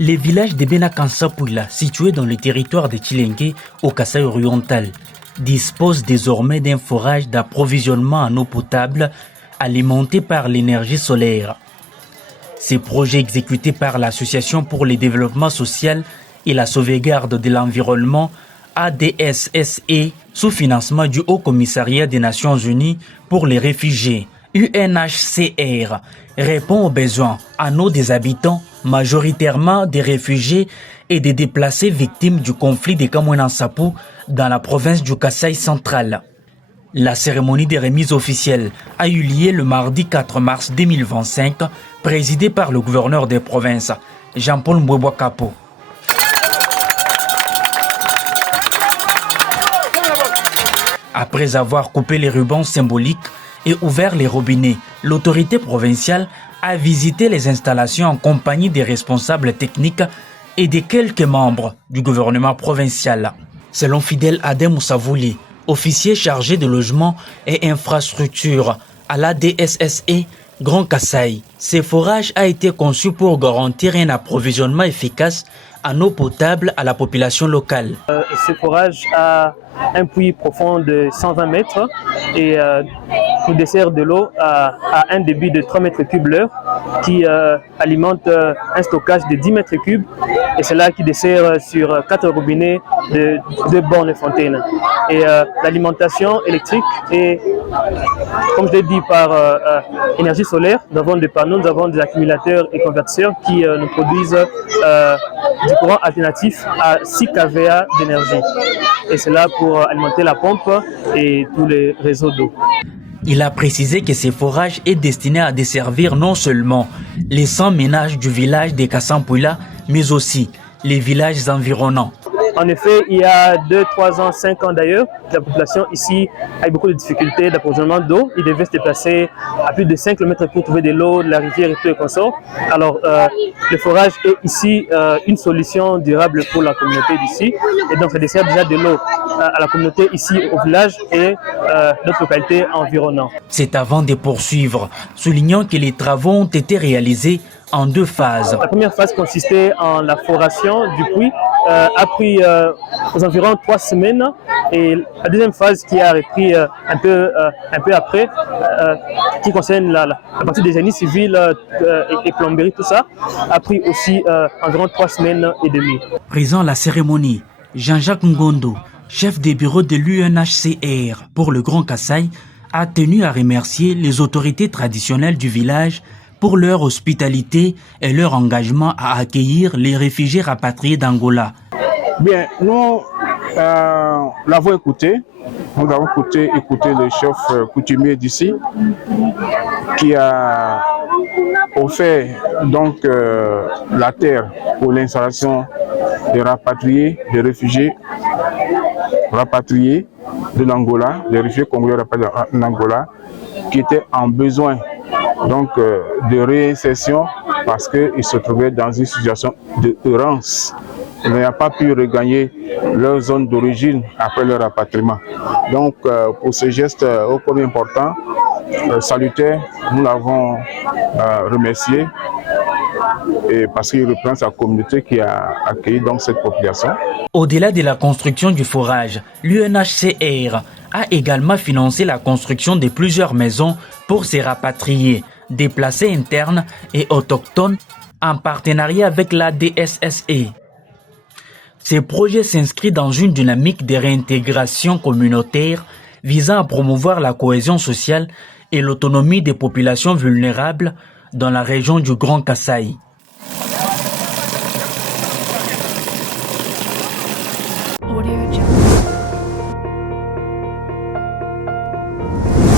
Les villages de Benakansa-Pouila, situés dans le territoire de Tchilengue, au Kasaï oriental, disposent désormais d'un forage d'approvisionnement en eau potable alimenté par l'énergie solaire. Ces projets exécutés par l'Association pour le développement social et la sauvegarde de l'environnement, ADSSE, sous financement du Haut Commissariat des Nations Unies pour les réfugiés, UNHCR, répond aux besoins en eau des habitants, majoritairement des réfugiés et des déplacés victimes du conflit de Kamwena-Nsapu dans la province du Kasaï central. La cérémonie des remises officielles a eu lieu le mardi 4 mars 2025, présidée par le gouverneur des provinces, Jean-Paul Mbwebwa-Kapo. Après avoir coupé les rubans symboliques et ouvert les robinets, l'autorité provinciale a visité les installations en compagnie des responsables techniques et de quelques membres du gouvernement provincial. Selon Fidel Adem Moussavouli, officier chargé de logement et infrastructure à l'ADSSE Grand Kasaï, ce forage a été conçu pour garantir un approvisionnement efficace en eau potable à la population locale. Ce forage a un puits profond de 120 mètres et nous dessert de l'eau à un débit de 3 mètres cubes l'heure qui alimente un stockage de 10 mètres cubes et c'est là qui dessert sur 4 robinets de 2 bornes fontaines. Et l'alimentation électrique est, comme je l'ai dit, par énergie solaire. Nous avons des panneaux, nous avons des accumulateurs et convertisseurs qui nous produisent du courant alternatif à 6 kVA d'énergie. Et c'est là pour alimenter la pompe et tous les réseaux d'eau. Il a précisé que ce forage est destiné à desservir non seulement les 100 ménages du village de Kassampouila, mais aussi les villages environnants. En effet, il y a 2, 3 ans, 5 ans d'ailleurs, la population ici a eu beaucoup de difficultés d'approvisionnement d'eau. Ils devaient se déplacer à plus de 5 km pour trouver de l'eau, de la rivière et tout et consorts. Alors, le forage est ici une solution durable pour la communauté d'ici. Et donc, ça dessert déjà de l'eau à la communauté ici au village et d'autres localités environnantes. C'est avant de poursuivre, soulignant que les travaux ont été réalisés en 2 phases. La première phase consistait en la foration du puits, a pris aux environs 3 semaines et la deuxième phase qui a repris un peu après, qui concerne la partie des génies civils et plomberie, tout ça, a pris aussi environ 3 semaines et demie. Présent à la cérémonie, Jean-Jacques Ngondo, chef des bureaux de l'UNHCR pour le Grand Kasaï, a tenu à remercier les autorités traditionnelles du village pour leur hospitalité et leur engagement à accueillir les réfugiés rapatriés d'Angola. Bien, nous l'avons écouté. Nous avons écouté le chef coutumier d'ici qui a offert donc la terre pour l'installation des rapatriés, des réfugiés rapatriés de l'Angola, des réfugiés congolais rapatriés d'Angola qui étaient en besoin donc de réinsertion parce qu'ils se trouvaient dans une situation de errance. Ils n'ont pas pu regagner leur zone d'origine après leur rapatriement. Donc pour ce geste ô combien important, salutaire, nous l'avons remercié et parce qu'il reprend sa communauté qui a accueilli donc cette population. Au-delà de la construction du forage, l'UNHCR a également financé la construction de plusieurs maisons pour ces rapatriés, déplacés internes et autochtones en partenariat avec la DSSE. Ces projets s'inscrivent dans une dynamique de réintégration communautaire visant à promouvoir la cohésion sociale et l'autonomie des populations vulnérables dans la région du Grand Kasaï.